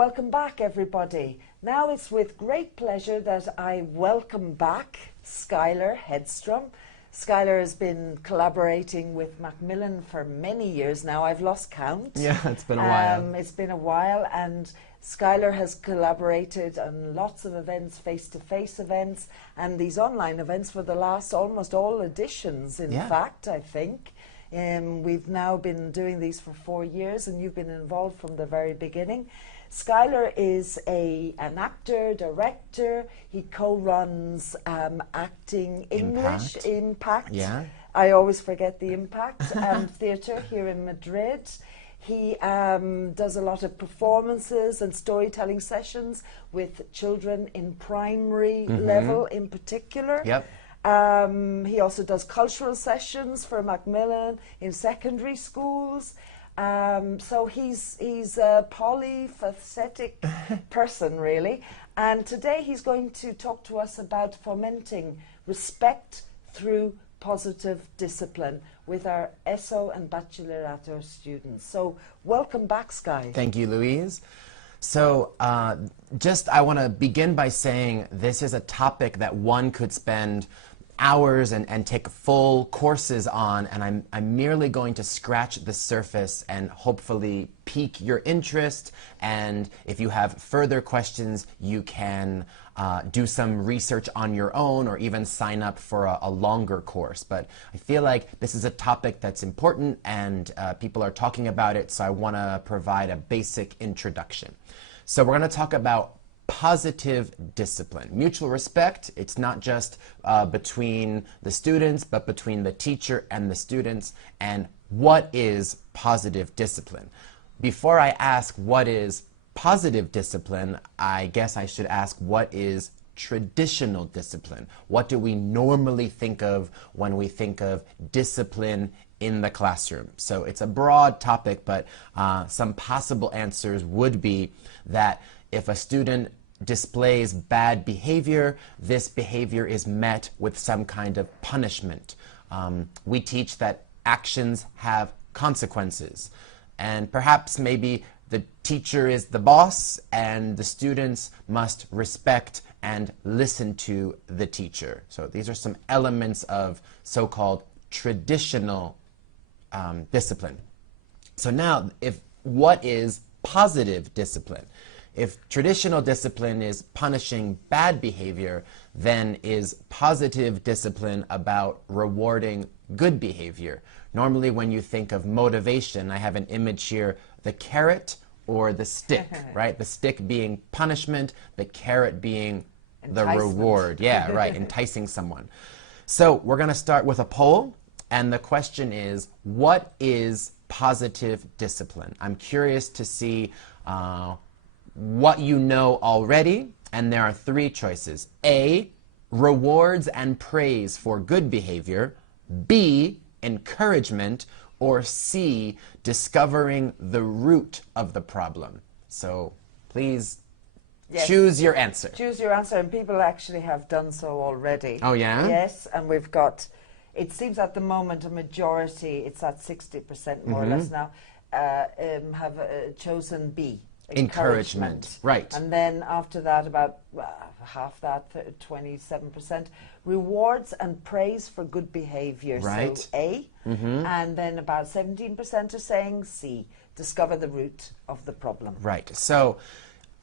welcome back everybody. Now it's with great pleasure that I welcome back Skylar HEDSTROM. Skylar has been collaborating with Macmillan for many years now. I've lost count. Yeah, it's been a while. It's been a while, and Skylar has collaborated on lots of events, face-to-face events, and these online events for the last almost all editions, in fact, I think. We've now been doing these for 4 years, and you've been involved from the very beginning. Skylar is an actor, director. He co-runs Acting English, Impact. Yeah. I always forget the Impact Theatre here in Madrid. He does a lot of performances and storytelling sessions with children in primary level in particular. Yep. He also does cultural sessions for Macmillan in secondary schools. So he's a polyphacetic person, really. And today he's going to talk to us about fomenting respect through positive discipline with our ESO and Bachillerato students. So welcome back, Sky. Thank you, Louise. So I want to begin by saying this is a topic that one could spend hours and take full courses on, and I'm merely going to scratch the surface and hopefully pique your interest, and if you have further questions you can do some research on your own or even sign up for a longer course. But I feel like this is a topic that's important and people are talking about it, so I want to provide a basic introduction. So we're going to talk about positive discipline. Mutual respect, it's not just between the students, but between the teacher and the students. And what is positive discipline? Before I ask what is positive discipline, I guess I should ask what is traditional discipline? What do we normally think of when we think of discipline in the classroom? So it's a broad topic, but some possible answers would be that if a student displays bad behavior, this behavior is met with some kind of punishment. We teach that actions have consequences, and perhaps maybe the teacher is the boss and the students must respect and listen to the teacher. So these are some elements of so-called traditional discipline. So now, what is positive discipline? If traditional discipline is punishing bad behavior, then is positive discipline about rewarding good behavior? Normally when you think of motivation, I have an image here, the carrot or the stick, right? The stick being punishment, the carrot being the reward. Yeah, right, enticing someone. So we're going to start with a poll, and the question is, what is positive discipline? I'm curious to see what you know already, and there are 3 choices. A, rewards and praise for good behavior. B, encouragement. Or C, discovering the root of the problem. So please choose your answer. Choose your answer, and people actually have done so already. Oh yeah? Yes, and we've got, it seems at the moment a majority, it's at 60% more or less now, have chosen B. Encouragement, right. And then after that, about half that, 27%, rewards and praise for good behavior, right. So A, and then about 17% are saying C, discover the root of the problem. Right, so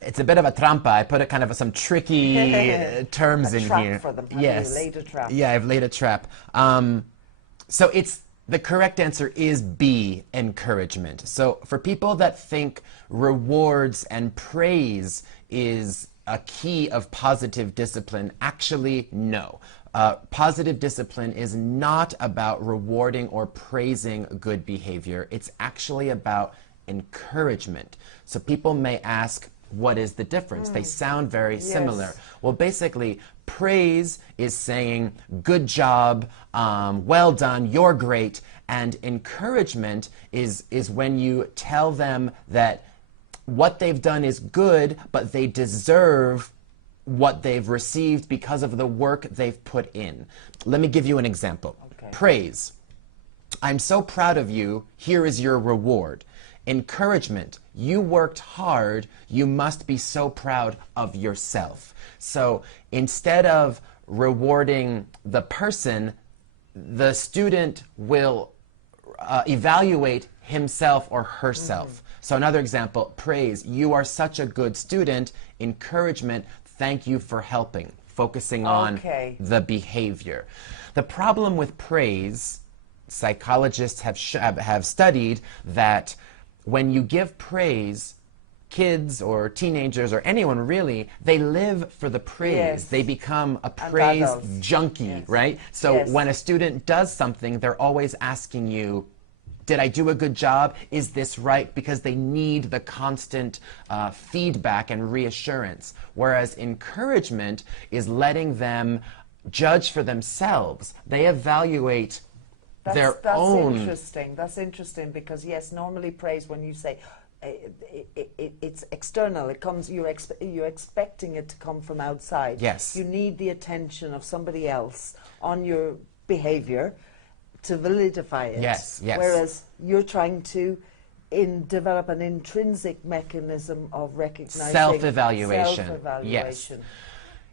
it's a bit of a trampa. I put kind of some tricky terms in trap here. For them. Have yes. You laid a trap? Yeah, I've laid a trap. So the correct answer is B, encouragement. So for people that think rewards and praise is a key of positive discipline, actually no. Positive discipline is not about rewarding or praising good behavior. It's actually about encouragement. So people may ask, what is the difference? They sound very similar. Well, basically, praise is saying, good job, well done, you're great. And encouragement is when you tell them that what they've done is good, but they deserve what they've received because of the work they've put in. Let me give you an example. Okay. Praise. I'm so proud of you. Here is your reward. Encouragement. You worked hard. You must be so proud of yourself. So instead of rewarding the person, the student will evaluate himself or herself. So another example, praise. You are such a good student. Encouragement. Thank you for helping. Focusing on the behavior. The problem with praise, psychologists have studied that when you give praise, kids or teenagers or anyone really, they live for the praise. Yes. They become a praise junkie, yes. right? So when a student does something, they're always asking you, did I do a good job? Is this right? Because they need the constant feedback and reassurance. Whereas encouragement is letting them judge for themselves. They evaluate their own. That's interesting. That's interesting because, yes, normally praise, when you say it's external, it comes, you're expecting it to come from outside. Yes. You need the attention of somebody else on your behavior to validify it. Yes, yes. Whereas you're trying to develop an intrinsic mechanism of recognizing self-evaluation. Self-evaluation. Yes.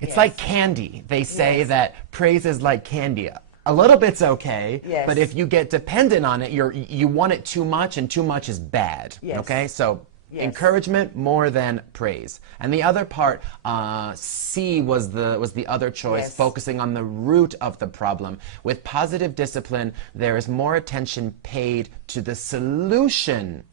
It's like candy. They say that praise is like candy. A little bit's okay, but if you get dependent on it, you want it too much, and too much is bad. Yes. Okay, so encouragement more than praise. And the other part, C was the other choice, focusing on the root of the problem. With positive discipline, there is more attention paid to the solution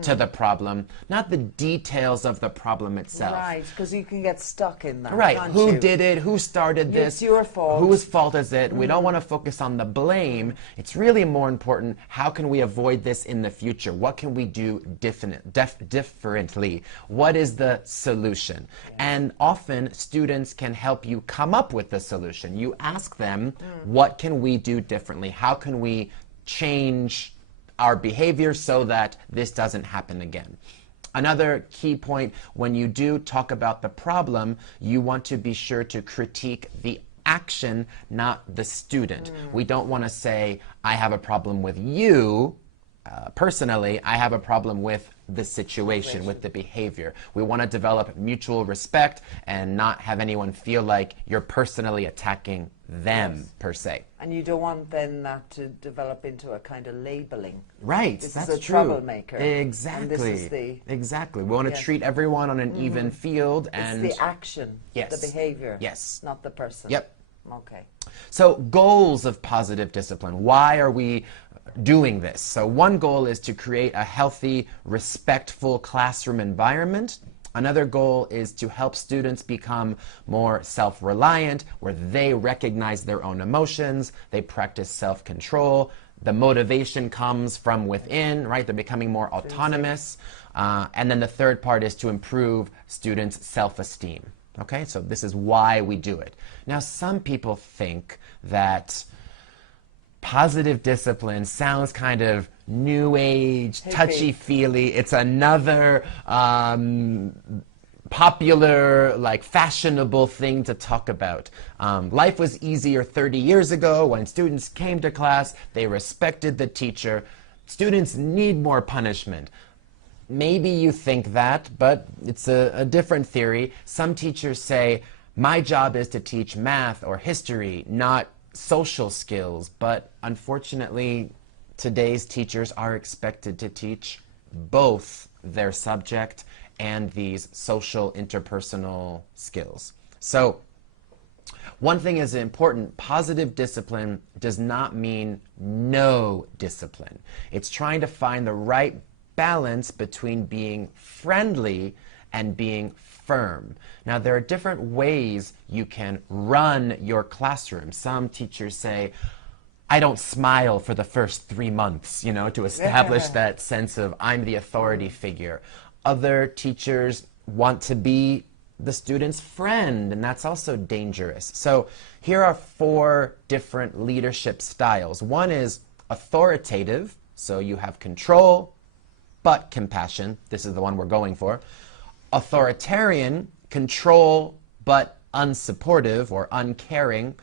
to the problem, not the details of the problem itself. Right, because you can get stuck in that. Right, can't who you? did it? Who started this? It's your fault. Whose fault is it? We don't want to focus on the blame. It's really more important, how can we avoid this in the future? What can we do differently? What is the solution? And often students can help you come up with the solution. You ask them, what can we do differently? How can we change our behavior so that this doesn't happen again? Another key point, when you do talk about the problem, you want to be sure to critique the action, not the student. We don't want to say, I have a problem with you, personally, I have a problem with the situation, with the behavior. We want to develop mutual respect and not have anyone feel like you're personally attacking them, per se. And you don't want then that to develop into a kind of labeling. Right, this that's is a true. troublemaker. Exactly. And this is the exactly. We want to treat everyone on an even field, and it's the action, the behavior, not the person. Yep. Okay. So goals of positive discipline. Why are we doing this? So one goal is to create a healthy, respectful classroom environment. Another goal is to help students become more self-reliant, where they recognize their own emotions, they practice self-control, the motivation comes from within, right? They're becoming more autonomous. And then the third part is to improve students' self-esteem. Okay, so this is why we do it. Now, some people think that positive discipline sounds kind of new age, touchy-feely. It's another popular, like fashionable thing to talk about. Life was easier 30 years ago when students came to class, they respected the teacher. Students need more punishment. Maybe you think that, but it's a different theory. Some teachers say, my job is to teach math or history, not social skills. But unfortunately, today's teachers are expected to teach both their subject and these social interpersonal skills. So one thing is important, positive discipline does not mean no discipline. It's trying to find the right balance between being friendly and being firm. Now, there are different ways you can run your classroom. Some teachers say, I don't smile for the first 3 months, you know, to establish that sense of I'm the authority figure. Other teachers want to be the student's friend, and that's also dangerous. So here are 4 different leadership styles. One is authoritative, so you have control, but compassion. This is the one we're going for. Authoritarian, control, but unsupportive or uncaring.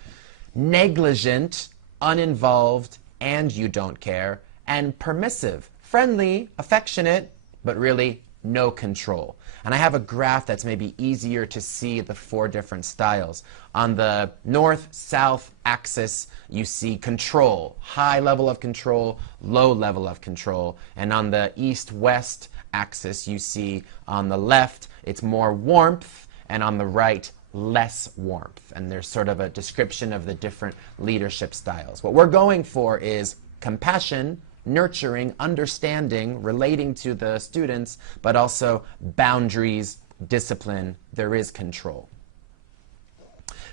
Negligent, uninvolved, and you don't care. And permissive, friendly, affectionate, but really no control. And I have a graph that's maybe easier to see the 4 different styles. On the north-south axis, you see control, high level of control, low level of control. And on the east-west axis, you see on the left, it's more warmth, and on the right, less warmth. And there's sort of a description of the different leadership styles. What we're going for is compassion, nurturing, understanding, relating to the students, but also boundaries, discipline. There is control.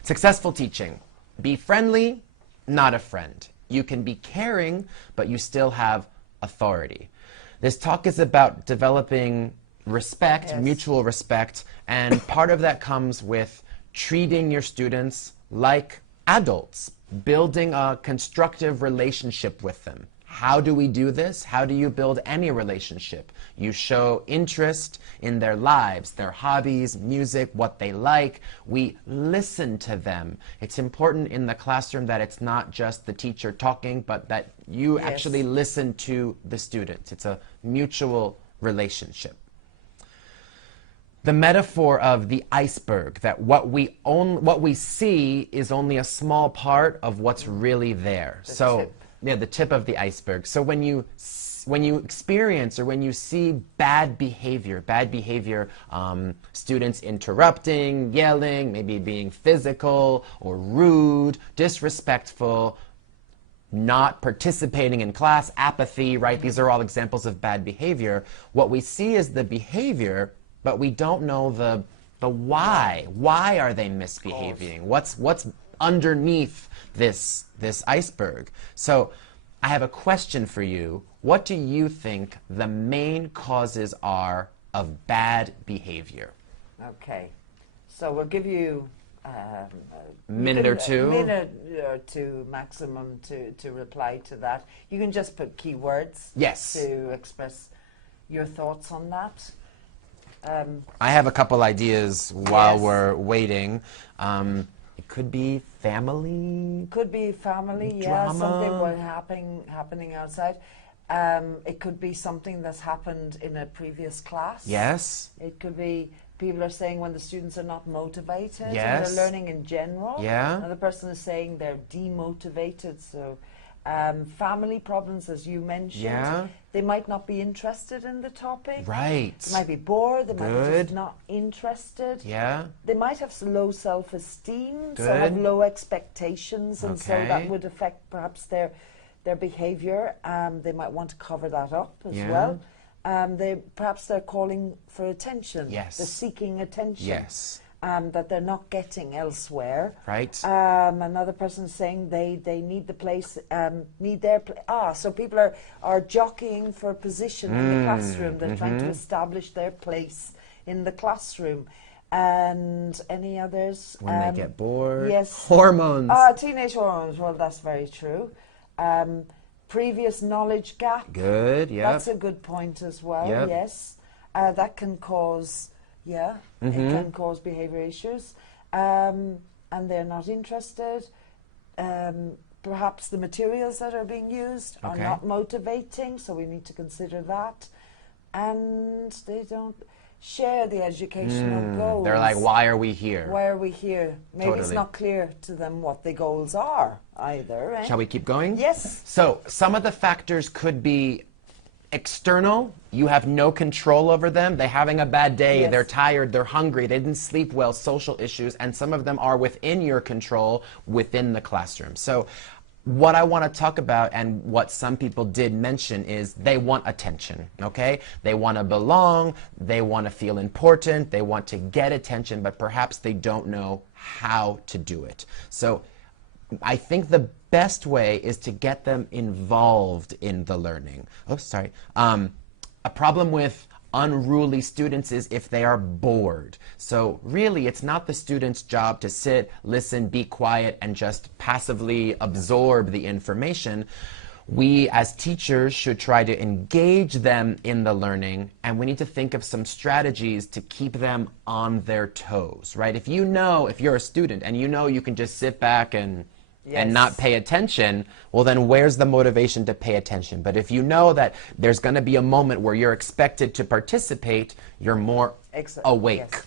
Successful teaching. Be friendly, not a friend. You can be caring, but you still have authority. This talk is about developing respect, Yes. mutual respect, and part of that comes with treating your students like adults, building a constructive relationship with them. How do we do this? How do you build any relationship? You show interest in their lives, their hobbies, music, what they like. We listen to them. It's important in the classroom that it's not just the teacher talking, but that you Yes. actually listen to the students. It's a mutual relationship. The metaphor of the iceberg, that what we see is only a small part of what's really there. Tip. Yeah, the tip of the iceberg. So when you experience or when you see bad behavior, students interrupting, yelling, maybe being physical or rude, disrespectful, not participating in class, apathy, right? These are all examples of bad behavior. What we see is the behavior, but we don't know the why. Why are they misbehaving? What's underneath this iceberg? So I have a question for you. What do you think the main causes are of bad behavior? Okay, so we'll give you minute or two. A minute or two maximum to reply to that. You can just put keywords. Yes. To express your thoughts on that. I have a couple ideas while Yes. we're waiting. It could be family. Could be family, yeah, Drama. something was happening outside. It could be something that's happened in a previous class. Yes. It could be people are saying when the students are not motivated Yes. and they're learning in general. Yeah. Another person is saying they're demotivated. So family problems, as you mentioned. Yeah. They might not be interested in the topic. Right. They might be bored. They might be Good. just not interested. Yeah. They might have low self-esteem, so have Good. low expectations, and so Okay. that would affect perhaps their behaviour. They might want to cover that up as Yeah. well. Perhaps they're calling for attention. Yes. They're seeking attention. Yes. That they're not getting elsewhere. Right. Another person is saying they need the place, need their place. So people are jockeying for a position in the classroom. They're trying to establish their place in the classroom. And any others? When they get bored. Yes. Hormones. Teenage hormones. Well, that's very true. Previous knowledge gap. Good. Yeah. That's a good point as well. Yep. Yes. That can cause, it can cause behavior issues. And they're not interested. Perhaps the materials that are being used are Okay. not motivating, so we need to consider that. And they don't share the educational goals. They're like, why are we here? Why are we here? Maybe it's Totally. not clear to them what the goals are either. Eh? Shall we keep going? Yes. So some of the factors could be external. You have no control over them. They're having a bad day. Yes. They're tired. They're hungry. They didn't sleep well. Social issues. And some of them are within your control within the classroom. So what I want to talk about, and what some people did mention, is they want attention, okay? They want to belong, they want to feel important, they want to get attention, but perhaps they don't know how to do it. So I think the best way is to get them involved in the learning. Oh, sorry. A problem with unruly students is if they are bored. So really, it's not the student's job to sit, listen, be quiet, and just passively absorb the information. We as teachers should try to engage them in the learning, and we need to think of some strategies to keep them on their toes, right? If you're a student and you know you can just sit back and and not pay attention, well then where's the motivation to pay attention? But if you know that there's going to be a moment where you're expected to participate, you're more awake. Yes.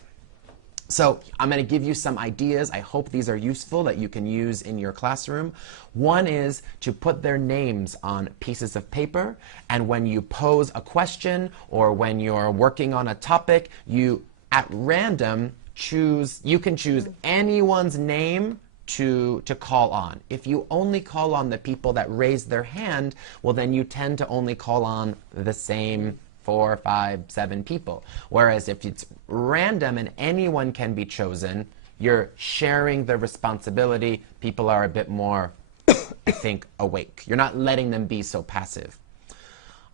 So I'm going to give you some ideas. I hope these are useful that you can use in your classroom. One is to put their names on pieces of paper, and when you pose a question or when you're working on a topic, you at random you can choose anyone's name to call on. If you only call on the people that raise their hand, well then you tend to only call on the same 4, 5, 7 people. Whereas if it's random and anyone can be chosen, you're sharing the responsibility. People are a bit more, I think, awake. You're not letting them be so passive.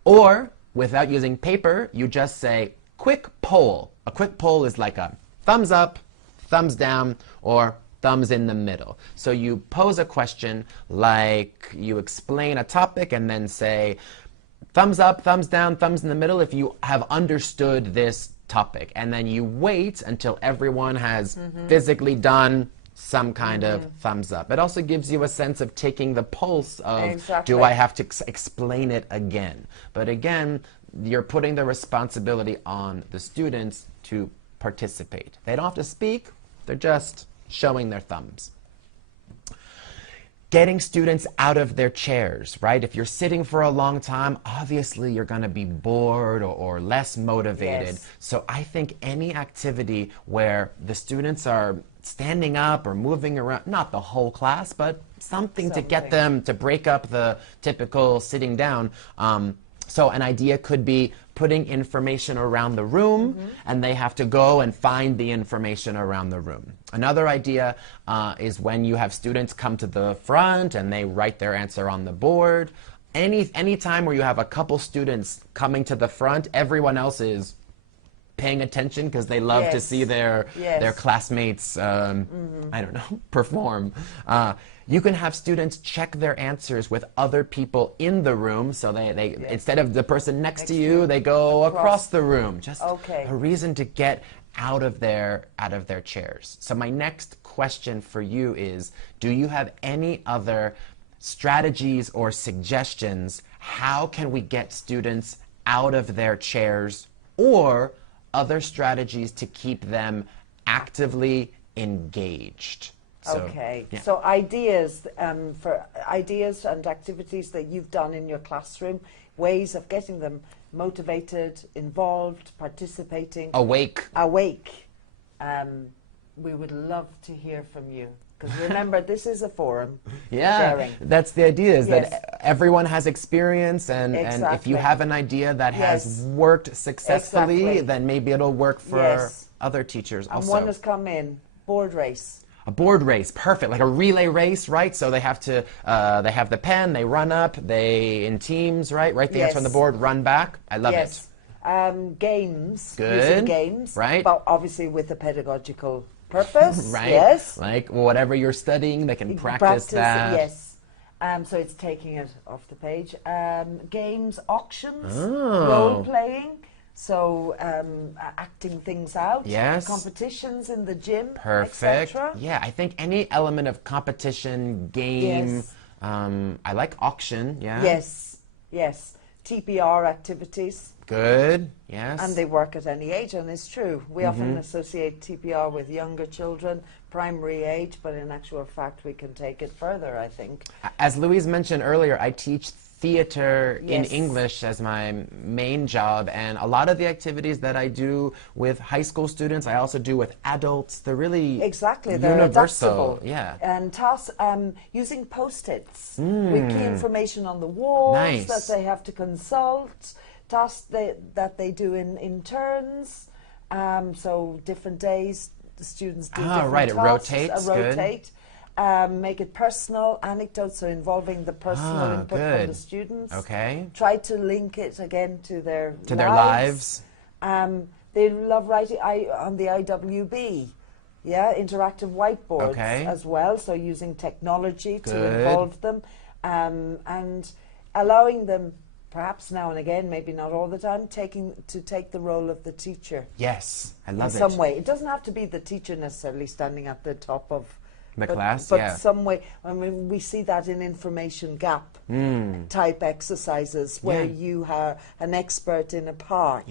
Or, without using paper, you just say, quick poll. A quick poll is like a thumbs up, thumbs down, or thumbs in the middle. So you pose a question, like you explain a topic and then say, thumbs up, thumbs down, thumbs in the middle if you have understood this topic. And then you wait until everyone has physically done some kind of thumbs up. It also gives you a sense of taking the pulse of, do I have to explain it again? But again, you're putting the responsibility on the students to participate. They don't have to speak, they're just showing their thumbs. Getting students out of their chairs, right? If you're sitting for a long time, obviously you're going to be bored or less motivated. Yes. So I think any activity where the students are standing up or moving around, not the whole class, but something to get them to break up the typical sitting down. So an idea could be putting information around the room, and they have to go and find the information around the room. Another idea is when you have students come to the front and they write their answer on the board. Any time where you have a couple students coming to the front, everyone else is paying attention because they love to see their classmates, I don't know, perform. You can have students check their answers with other people in the room, so they instead of the person next to you, they go across the room. Just a reason to get out of their chairs. So my next question for you is, do you have any other strategies or suggestions? How can we get students out of their chairs, or other strategies to keep them actively engaged? So, so ideas for ideas and activities that you've done in your classroom, ways of getting them motivated, involved, participating, awake. We would love to hear from you, because remember, this is a forum. Sharing. That's the idea, is that everyone has experience, and if you have an idea that has worked successfully, then maybe it'll work for other teachers also. And one has come in, board race. A board race, perfect, like a relay race, right? So they have to, they have the pen, they run up, they in teams, right? Write the answer on the board, run back. I love it. Games, good, using games, right? But obviously with a pedagogical purpose, right? Yes, like whatever you're studying, they can practice that. Yes. So it's taking it off the page. Games, auctions, role playing. So acting things out, competitions in the gym, perfect. etc. Yeah, I think any element of competition, game, I like auction, Yes, TPR activities. Good, yes. And they work at any age, and it's true. We often associate TPR with younger children, primary age, but in actual fact we can take it further, I think. As Louise mentioned earlier, I teach theater in English as my main job, and a lot of the activities that I do with high school students, I also do with adults. They're really they're universal. adaptable. And using post-its with key information on the walls that they have to consult, tasks that they do in turns. So different days, the students do different tasks. It rotate. Make it personal, anecdotes, so involving the personal input from the students. Try to link it again to their lives. They love writing on the IWB, interactive whiteboards as well, so using technology to involve them, and allowing them, perhaps now and again, maybe not all the time, to take the role of the teacher. Yes, I love it. In some way. It doesn't have to be the teacher necessarily standing at the top of the class, but yeah. some way, I mean, we see that in information gap type exercises where you are an expert in a part,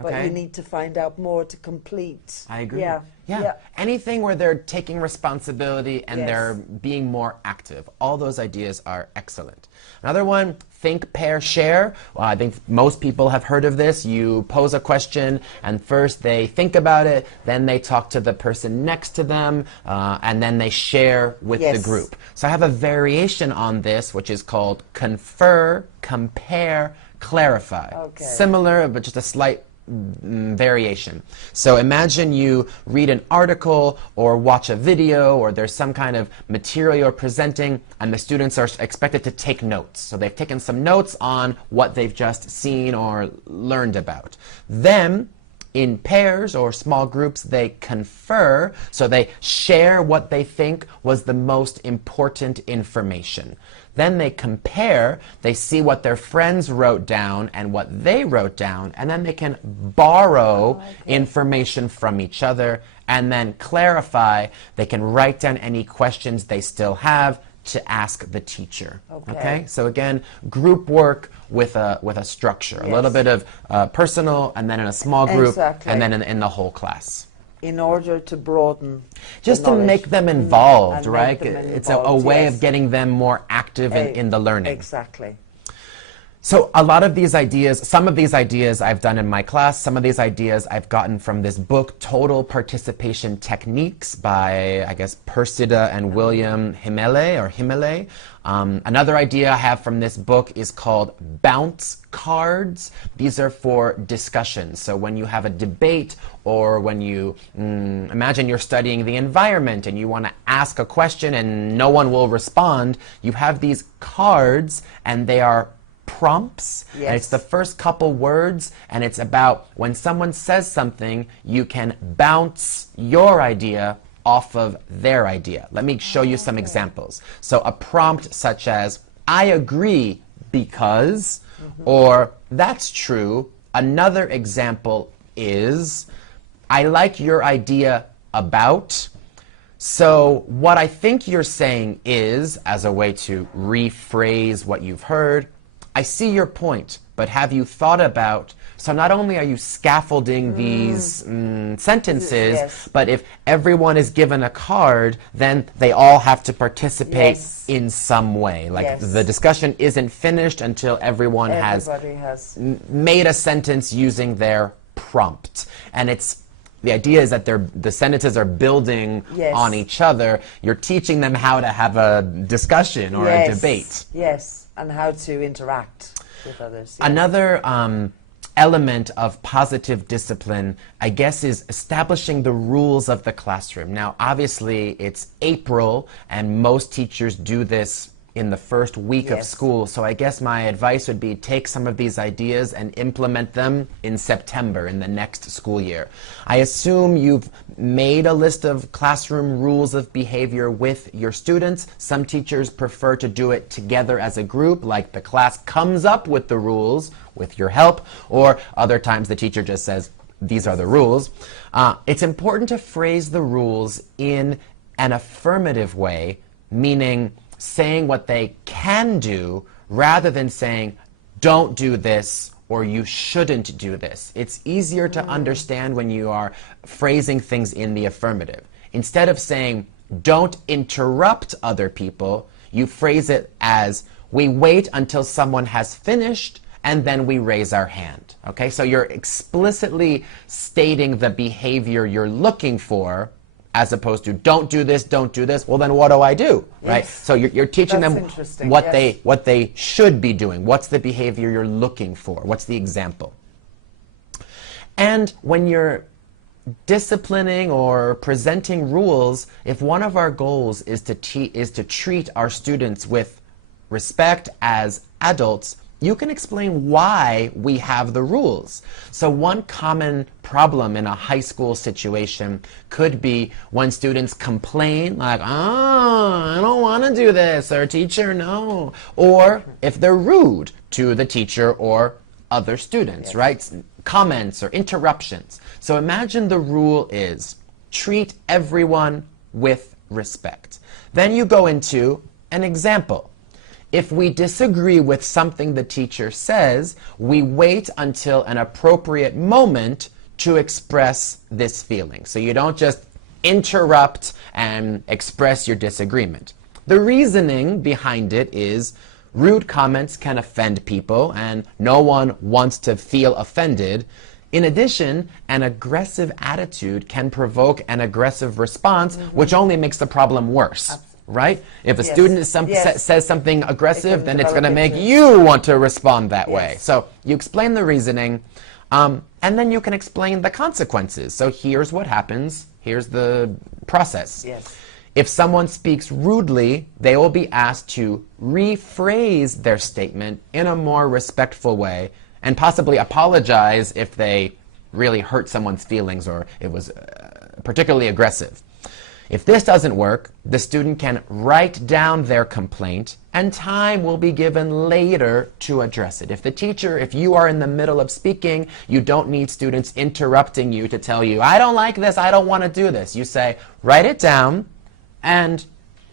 but you need to find out more to complete. I agree. Yeah. Anything where they're taking responsibility and they're being more active. All those ideas are excellent. Another one, think, pair, share. Well, I think most people have heard of this. You pose a question, and first they think about it, then they talk to the person next to them, and then they share with the group. So I have a variation on this, which is called confer, compare, clarify. Similar, but just a slight variation. So imagine you read an article or watch a video, or there's some kind of material you're presenting, and the students are expected to take notes. So they've taken some notes on what they've just seen or learned about. Then in pairs or small groups, they confer, so they share what they think was the most important information. Then they compare, they see what their friends wrote down and what they wrote down, and then they can borrow information from each other, and then clarify, they can write down any questions they still have to ask the teacher. Okay? So again, group work with a structure. A little bit of personal, and then in a small group, and then in the whole class. In order to broaden just to make them involved, right? It's a way of getting them more active in the learning. Exactly. So a lot of these ideas, some of these ideas I've done in my class, some of these ideas I've gotten from this book, Total Participation Techniques by, I guess, Persida and William Himele. Another idea I have from this book is called bounce cards. These are for discussions. So when you have a debate, or when you imagine you're studying the environment and you want to ask a question and no one will respond, you have these cards, and they are prompts, and it's the first couple words, and it's about when someone says something, you can bounce your idea off of their idea. Let me show you some examples. So a prompt such as, I agree because, or that's true. Another example is, I like your idea about. So what I think you're saying is, as a way to rephrase what you've heard, I see your point, but have you thought about, so not only are you scaffolding these sentences, but if everyone is given a card, then they all have to participate in some way. Like the discussion isn't finished until everyone has made a sentence using their prompt. And the idea is that the sentences are building on each other. You're teaching them how to have a discussion or a debate. And how to interact with others. Another element of positive discipline, I guess, is establishing the rules of the classroom. Now, obviously, it's April, and most teachers do this in the first week of school. So I guess my advice would be take some of these ideas and implement them in September, in the next school year. I assume you've made a list of classroom rules of behavior with your students. Some teachers prefer to do it together as a group, like the class comes up with the rules with your help, or other times the teacher just says, these are the rules. It's important to phrase the rules in an affirmative way, meaning saying what they can do rather than saying, don't do this or you shouldn't do this. It's easier to understand when you are phrasing things in the affirmative. Instead of saying, don't interrupt other people, you phrase it as, we wait until someone has finished and then we raise our hand. Okay, so you're explicitly stating the behavior you're looking for, as opposed to don't do this, don't do this. Well, then what do I do? Right? So you're teaching them what they should be doing. What's the behavior you're looking for? What's the example? And when you're disciplining or presenting rules, if one of our goals is to treat our students with respect as adults, you can explain why we have the rules. So one common problem in a high school situation could be when students complain, like, I don't want to do this, or teacher, no. Or if they're rude to the teacher or other students, right? Comments or interruptions. So imagine the rule is treat everyone with respect. Then you go into an example. If we disagree with something the teacher says, we wait until an appropriate moment to express this feeling. So you don't just interrupt and express your disagreement. The reasoning behind it is rude comments can offend people, and no one wants to feel offended. In addition, an aggressive attitude can provoke an aggressive response, which only makes the problem worse. Right? If a student says something aggressive, then it's going to make you want to respond that way. So you explain the reasoning, and then you can explain the consequences. So here's what happens. Here's the process. If someone speaks rudely, they will be asked to rephrase their statement in a more respectful way and possibly apologize if they really hurt someone's feelings or it was particularly aggressive. If this doesn't work, the student can write down their complaint and time will be given later to address it. If you are in the middle of speaking, you don't need students interrupting you to tell you, I don't like this, I don't want to do this. You say, write it down, and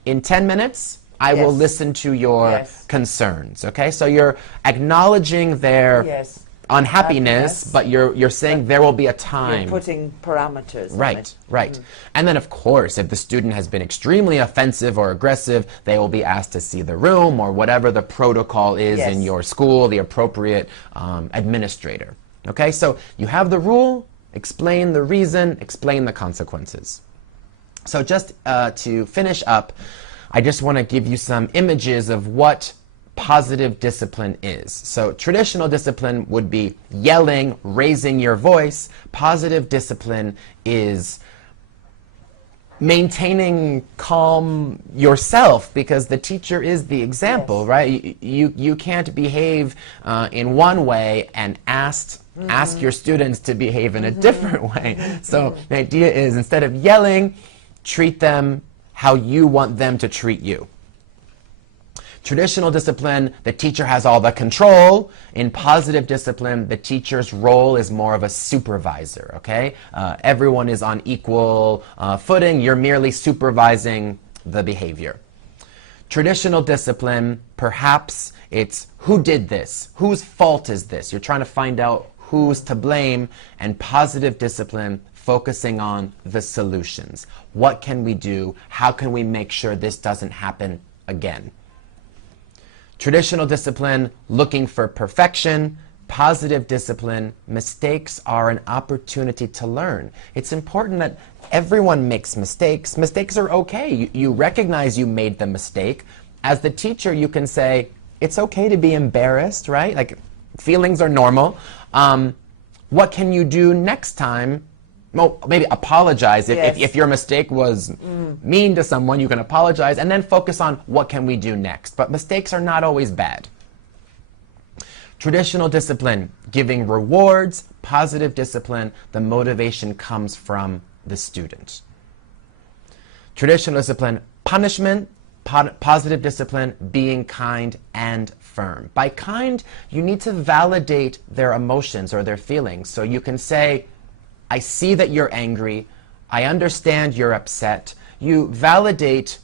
in 10 minutes, I will listen to your concerns. Okay, so you're acknowledging their unhappiness, but you're saying there will be a time. You're putting parameters. Right, right. And then, of course, if the student has been extremely offensive or aggressive, they will be asked to see the room or whatever the protocol is in your school, the appropriate administrator. Okay, so you have the rule, explain the reason, explain the consequences. So just to finish up, I just want to give you some images of what positive discipline is. So traditional discipline would be yelling, raising your voice. Positive discipline is maintaining calm yourself because the teacher is the example, right? You can't behave in one way and ask your students to behave in a different way. So the idea is instead of yelling, treat them how you want them to treat you. Traditional discipline, the teacher has all the control. In positive discipline, the teacher's role is more of a supervisor, okay? Everyone is on equal footing. You're merely supervising the behavior. Traditional discipline, perhaps it's who did this? Whose fault is this? You're trying to find out who's to blame. And positive discipline, focusing on the solutions. What can we do? How can we make sure this doesn't happen again? Traditional discipline, looking for perfection. Positive discipline, mistakes are an opportunity to learn. It's important that everyone makes mistakes. Mistakes are okay. You recognize you made the mistake. As the teacher, you can say, it's okay to be embarrassed, right? Like, feelings are normal. What can you do next time? Well, maybe apologize. If your mistake was mean to someone, you can apologize and then focus on what can we do next. But mistakes are not always bad. Traditional discipline, giving rewards. Positive discipline, the motivation comes from the student. Traditional discipline, punishment. Positive discipline, being kind and firm. By kind, you need to validate their emotions or their feelings. So you can say, I see that you're angry. I understand you're upset. You validate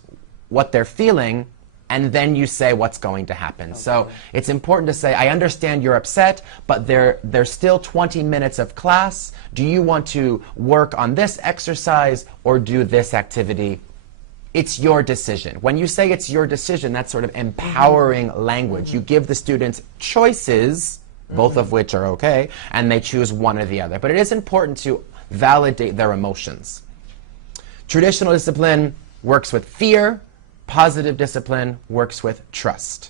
what they're feeling, and then you say what's going to happen. Okay. So it's important to say, I understand you're upset, but there's still 20 minutes of class. Do you want to work on this exercise or do this activity? It's your decision. When you say it's your decision, that's sort of empowering language. You give the students choices, both of which are okay, and they choose one or the other. But it is important to validate their emotions. Traditional discipline works with fear. Positive discipline works with trust.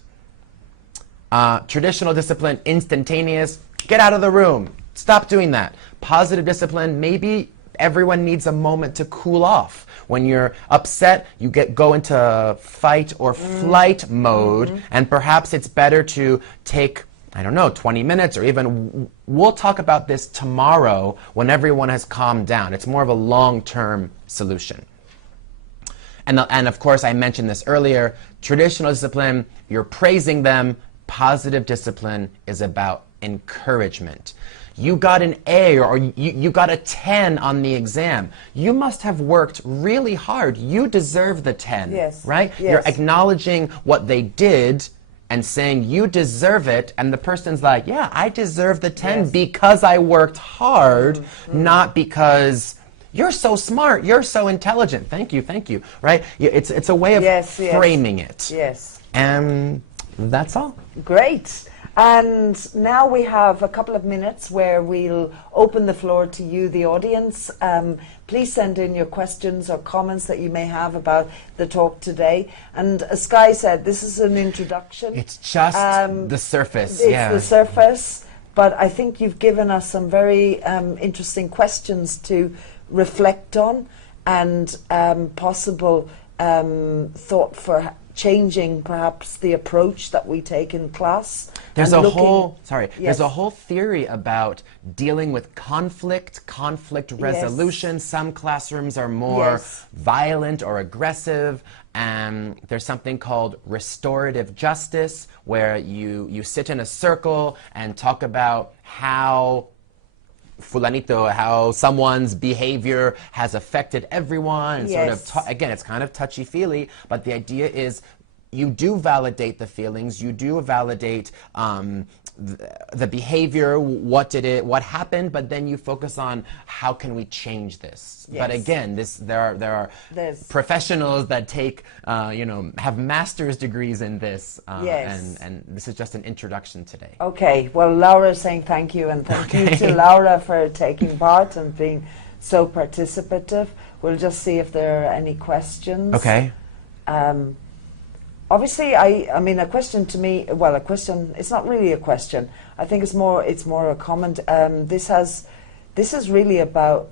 Traditional discipline, instantaneous, get out of the room, stop doing that. Positive discipline, maybe everyone needs a moment to cool off. When you're upset, you go into fight or flight mode, and perhaps it's better to take 20 minutes, or even we'll talk about this tomorrow when everyone has calmed down. It's more of a long-term solution. And of course, I mentioned this earlier, traditional discipline, you're praising them. Positive discipline is about encouragement. You got an A or you got a 10 on the exam. You must have worked really hard. You deserve the 10, yes. right? Yes. You're acknowledging what they did and saying you deserve it, and the person's like, yeah, I deserve the 10 yes. because I worked hard, not because you're so smart, you're so intelligent. Thank you, right? It's a way of framing it. Yes. And that's all. Great. And now we have a couple of minutes where we'll open the floor to you, the audience. Please send in your questions or comments that you may have about the talk today. And as Skye said, this is an introduction. It's just the surface. It's the surface, but I think you've given us some very interesting questions to reflect on, and possible thought for changing perhaps the approach that we take in class. There's a whole there's a whole theory about dealing with conflict resolution. Some classrooms are more violent or aggressive, and there's something called restorative justice, where you sit in a circle and talk about how fulanito, how someone's behavior has affected everyone, and sort of, again, it's kind of touchy-feely, but the idea is you do validate the feelings, you do validate the behavior, what happened, but then you focus on how can we change this. But again, there are professionals that take have master's degrees in this, and this is just an introduction today. Okay, well, Laura is saying thank you, and thank you to Laura for taking part and being so participative. We'll just see if there are any questions. Okay. Obviously, I mean, a question to me, well, a question, it's not really a question. I think it's more a comment. This is really about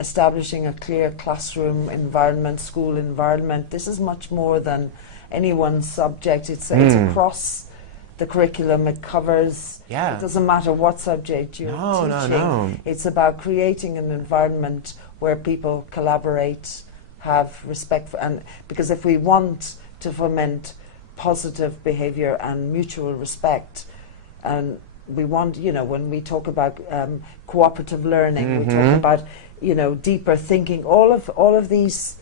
establishing a clear classroom environment, school environment. This is much more than any one subject. It's across the curriculum. It covers, it doesn't matter what subject you're teaching. No. It's about creating an environment where people collaborate, have respect for, and because if we want to foment positive behavior and mutual respect, and we want, when we talk about cooperative learning, we talk about, deeper thinking, all of these,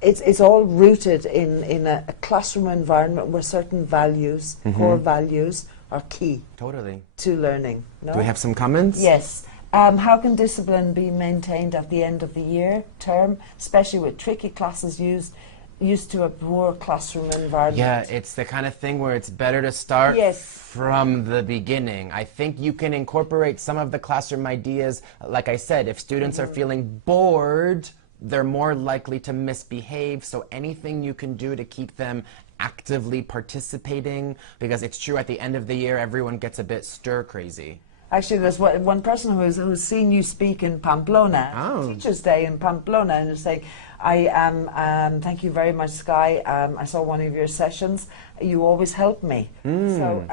it's all rooted in a classroom environment where certain values, core values, are key to learning. No? Do we have some comments? Yes. How can discipline be maintained at the end of the term, especially with tricky classes used to a poor classroom environment? Yeah, it's the kind of thing where it's better to start from the beginning. I think you can incorporate some of the classroom ideas. Like I said, if students are feeling bored, they're more likely to misbehave, so anything you can do to keep them actively participating, because it's true, at the end of the year, everyone gets a bit stir-crazy. Actually, there's one person who's seen you speak in Pamplona, Teacher's Day in Pamplona, and is saying, thank you very much, Skye. I saw one of your sessions. You always help me. So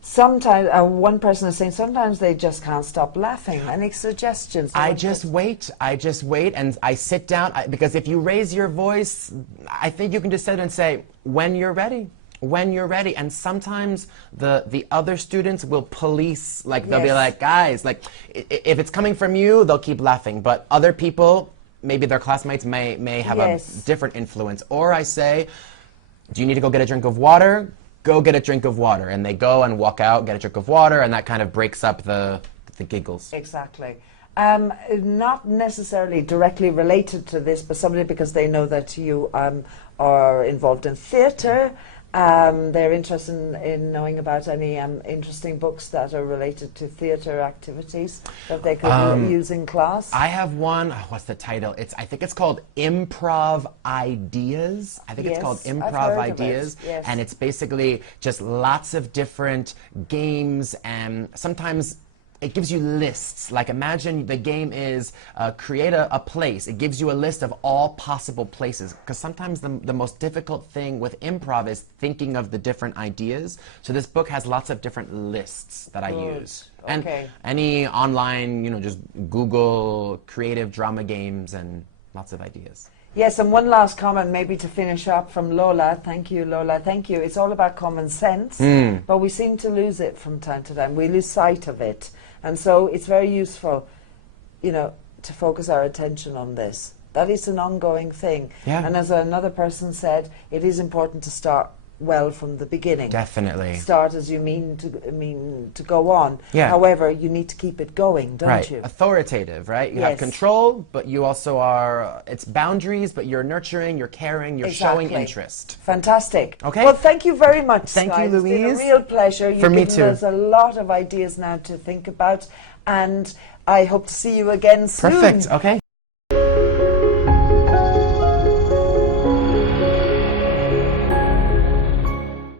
sometimes, one person is saying, sometimes they just can't stop laughing. Any suggestions? I just wait, and I sit down, because if you raise your voice, I think you can just sit and say, when you're ready. And sometimes the other students will police, they'll be like, guys, if it's coming from you, they'll keep laughing, but other people, maybe their classmates may have a different influence. Or I say, do you need to go get a drink of water? Go get a drink of water. And they go and walk out, get a drink of water, and that kind of breaks up the giggles. Exactly. Not necessarily directly related to this, but simply because they know that you are involved in theatre. They're interested in knowing about any interesting books that are related to theatre activities that they could use in class. I have one. What's the title? I think it's called Improv Ideas. It's called Improv Ideas, and it's basically just lots of different games, and sometimes it gives you lists. Like, imagine the game is create a place. It gives you a list of all possible places, because sometimes the most difficult thing with improv is thinking of the different ideas. So this book has lots of different lists that I use. And any online, just Google creative drama games and lots of ideas. Yes, and one last comment maybe to finish up from Lola. Thank you, Lola. Thank you. It's all about common sense, but we seem to lose it from time to time. We lose sight of it. And so it's very useful, you know, to focus our attention on this. That is an ongoing thing. Yeah. And as another person said, it is important to start well from the beginning. Definitely. Start as you mean to go on. Yeah. However, you need to keep it going, don't you? Authoritative, right? You Yes. have control, but you also are, it's boundaries, but you're nurturing, you're caring, you're showing interest. Fantastic. Okay. Well, thank you very much, Thank Sky. you, Louise. It's been a real pleasure. For me You've too. given us a lot of ideas now to think about, and I hope to see you again soon. Perfect. Okay.